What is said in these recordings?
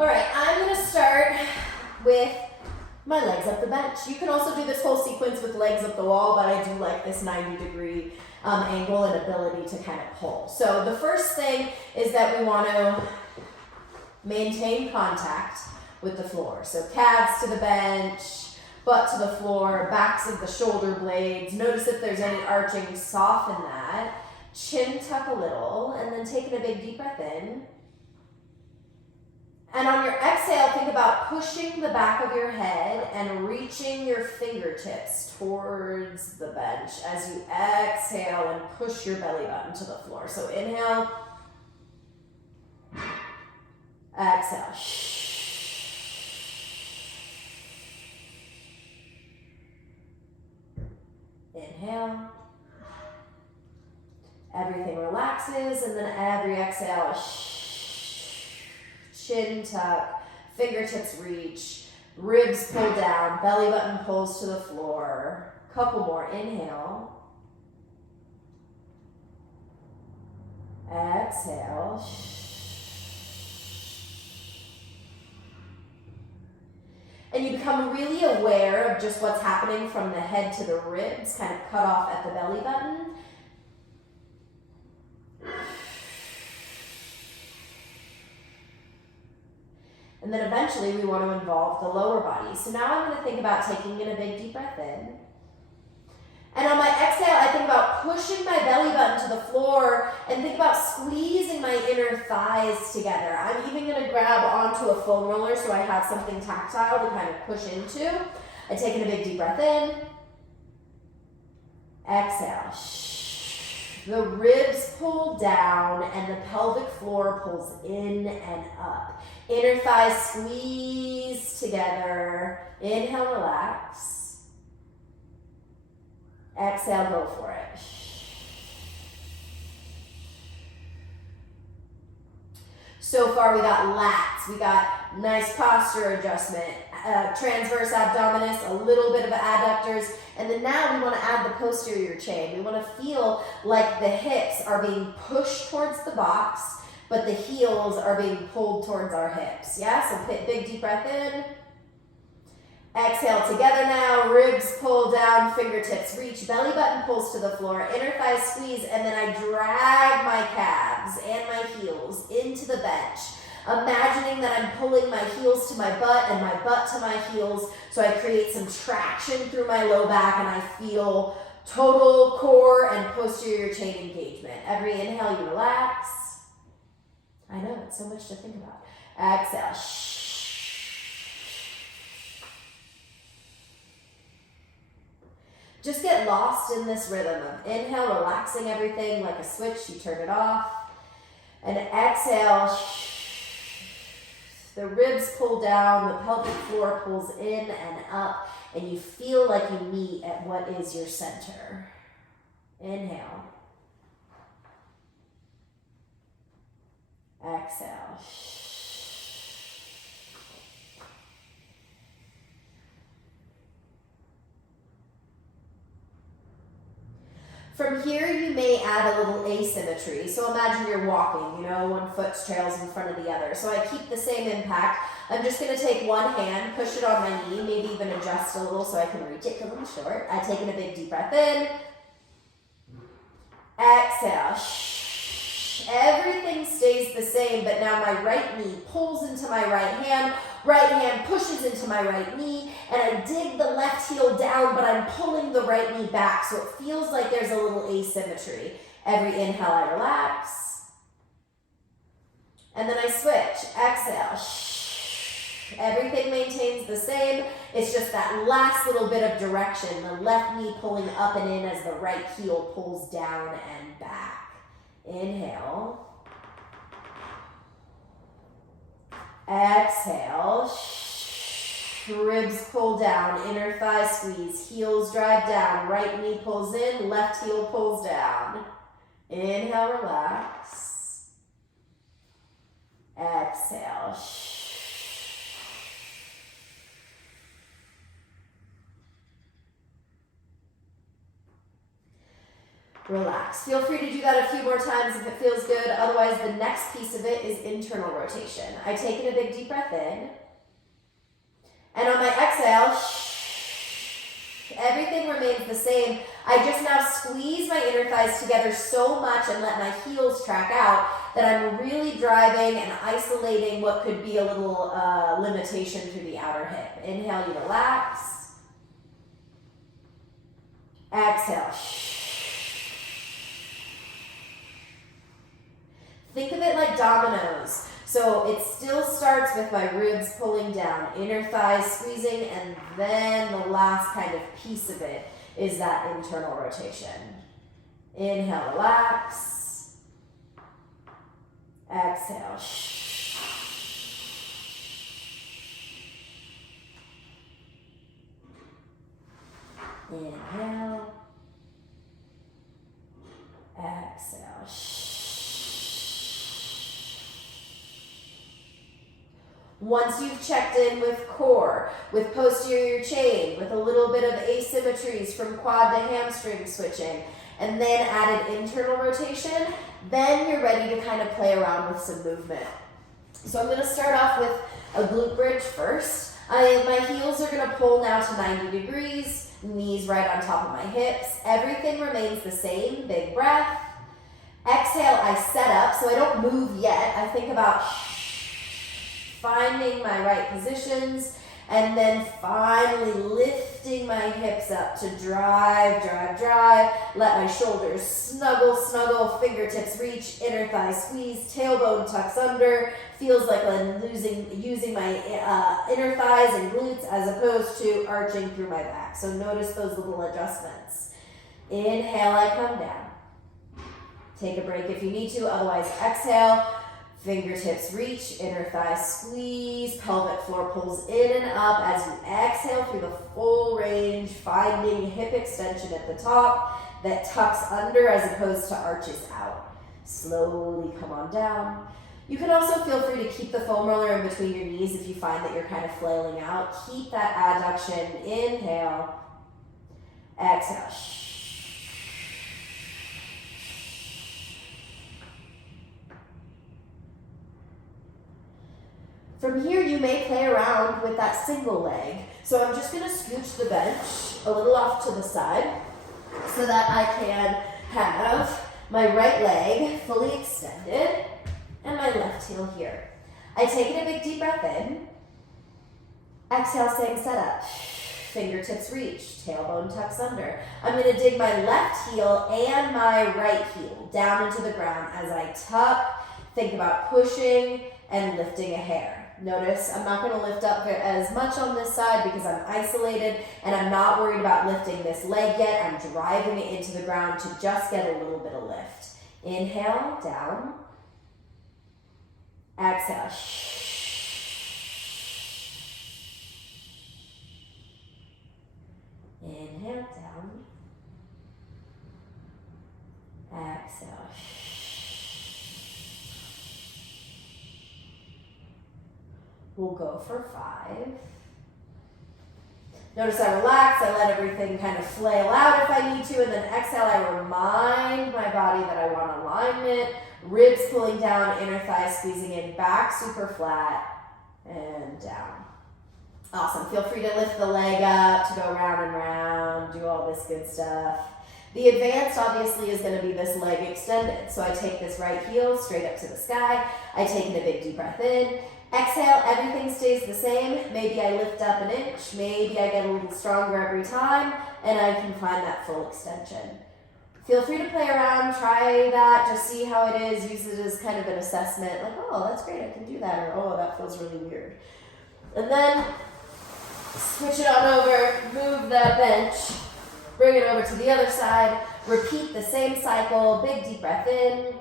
All right, I'm gonna start with my legs up the bench. You can also do this whole sequence with legs up the wall, but I do like this 90-degree angle and ability to kind of pull. So the first thing is that we want to maintain contact with the floor. So calves to the bench, butt to the floor, backs of the shoulder blades. Notice if there's any arching, soften that. Chin tuck a little, and then taking a big deep breath in. And on your exhale, think about pushing the back of your head and reaching your fingertips towards the bench as you exhale and push your belly button to the floor. So inhale, exhale. Inhale. Everything relaxes, and then every exhale, chin tuck, fingertips reach, ribs pull down, belly button pulls to the floor. Couple more, inhale. Exhale. And you become really aware of just what's happening from the head to the ribs, kind of cut off at the belly button. And then eventually we want to involve the lower body. So now I'm going to think about taking in a big deep breath in. And on my exhale, I think about pushing my belly button to the floor and think about squeezing my inner thighs together. I'm even going to grab onto a foam roller so I have something tactile to kind of push into. I take in a big deep breath in. Exhale. The ribs pull down and the pelvic floor pulls in and up. Inner thighs squeeze together. Inhale, relax. Exhale, go for it. So far we got lats, we got nice posture adjustment, transverse abdominis, a little bit of adductors, and then now we want to add the posterior chain. We want to feel like the hips are being pushed towards the box, but the heels are being pulled towards our hips. Yeah, so big deep breath in. Exhale together now, ribs pull down, fingertips reach, belly button pulls to the floor, inner thighs squeeze, and then I drag my calves and my heels into the bench. Imagining that I'm pulling my heels to my butt and my butt to my heels, so I create some traction through my low back and I feel total core and posterior chain engagement. Every inhale you relax. I know, it's so much to think about. Exhale. Just get lost in this rhythm of inhale, relaxing everything like a switch, you turn it off. And exhale, the ribs pull down, the pelvic floor pulls in and up, and you feel like you meet at what is your center. Inhale. Exhale. From here, you may add a little asymmetry. So imagine you're walking, one foot trails in front of the other. So I keep the same impact. I'm just going to take one hand, push it on my knee, maybe even adjust a little so I can reach it because I'm short. I take in a big deep breath in. Exhale. Everything stays the same, but now my right knee pulls into my right hand pushes into my right knee, and I dig the left heel down, but I'm pulling the right knee back, so it feels like there's a little asymmetry. Every inhale, I relax. And then I switch. Exhale. Everything maintains the same. It's just that last little bit of direction, the left knee pulling up and in as the right heel pulls down and back. Inhale. Exhale. Ribs pull down, inner thigh squeeze, heels drive down, right knee pulls in, left heel pulls down. Inhale, relax. Exhale. relax. Feel free to do that a few more times if it feels good. Otherwise, the next piece of it is internal rotation. I take in a big deep breath in. And on my exhale, everything remains the same. I just now squeeze my inner thighs together so much and let my heels track out that I'm really driving and isolating what could be a little limitation through the outer hip. Inhale, you relax. Exhale. Think of it like dominoes. So it still starts with my ribs pulling down, inner thighs squeezing, and then the last kind of piece of it is that internal rotation. Inhale, relax. Exhale. Inhale. Exhale. Once you've checked in with core, with posterior chain, with a little bit of asymmetries from quad to hamstring switching, and then added internal rotation, then you're ready to kind of play around with some movement. So I'm going to start off with a glute bridge first. My heels are going to pull now to 90 degrees, knees right on top of my hips. Everything remains the same. Big breath. Exhale, I set up, so I don't move yet. I think about finding my right positions, and then finally lifting my hips up to drive, drive, drive. Let my shoulders snuggle, snuggle, fingertips reach, inner thigh squeeze, tailbone tucks under. Feels like I'm using my inner thighs and glutes as opposed to arching through my back. So notice those little adjustments. Inhale, I come down. Take a break if you need to, otherwise exhale. Fingertips reach, inner thigh squeeze, pelvic floor pulls in and up as you exhale through the full range, finding hip extension at the top that tucks under as opposed to arches out. Slowly come on down. You can also feel free to keep the foam roller in between your knees if you find that you're kind of flailing out. Keep that adduction. Inhale, exhale. From here, you may play around with that single leg. So I'm just going to scooch the bench a little off to the side so that I can have my right leg fully extended and my left heel here. I take in a big deep breath in. Exhale, same setup. Fingertips reach, tailbone tucks under. I'm going to dig my left heel and my right heel down into the ground as I tuck. Think about pushing and lifting a hair. Notice I'm not going to lift up as much on this side because I'm isolated and I'm not worried about lifting this leg yet. I'm driving it into the ground to just get a little bit of lift. Inhale, down. Exhale. Inhale, down. Exhale. We'll go for 5. Notice I relax, I let everything kind of flail out if I need to, and then exhale, I remind my body that I want alignment, ribs pulling down, inner thighs squeezing in, back super flat, and down. Awesome. Feel free to lift the leg up, to go round and round, do all this good stuff. The advanced obviously is going to be this leg extended. So I take this right heel straight up to the sky. I take in a big deep breath in. Exhale, everything stays the same. Maybe I lift up an inch. Maybe I get a little stronger every time, and I can find that full extension. Feel free to play around, try that, just see how it is. Use it as kind of an assessment, like, oh, that's great, I can do that, or oh, that feels really weird. And then switch it on over, move that bench, bring it over to the other side, repeat the same cycle, big deep breath in,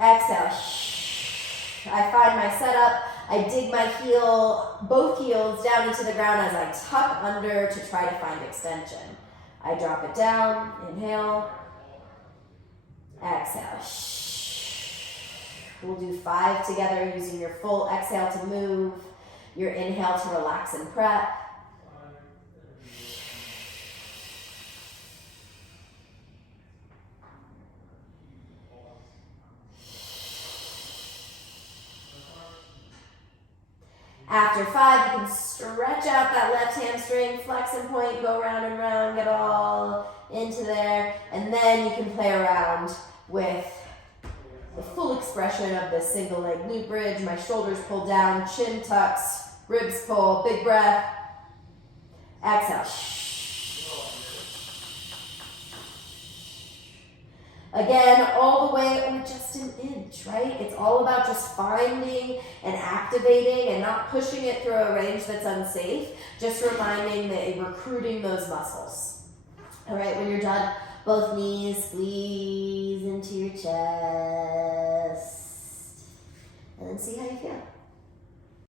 exhale. I find my setup, I dig my heel, both heels down into the ground as I tuck under to try to find extension. I drop it down, inhale, exhale. We'll do 5 together using your full exhale to move, your inhale to relax and prep. After 5, you can stretch out that left hamstring, flex and point, go round and round, get all into there, and then you can play around with the full expression of the single leg glute bridge. My shoulders pull down, chin tucks, ribs pull, big breath. Exhale. Again, all the way or just an inch, right? It's all about just finding and activating and not pushing it through a range that's unsafe, just reminding that you're recruiting those muscles. All right, when you're done, both knees squeeze into your chest, and then see how you feel.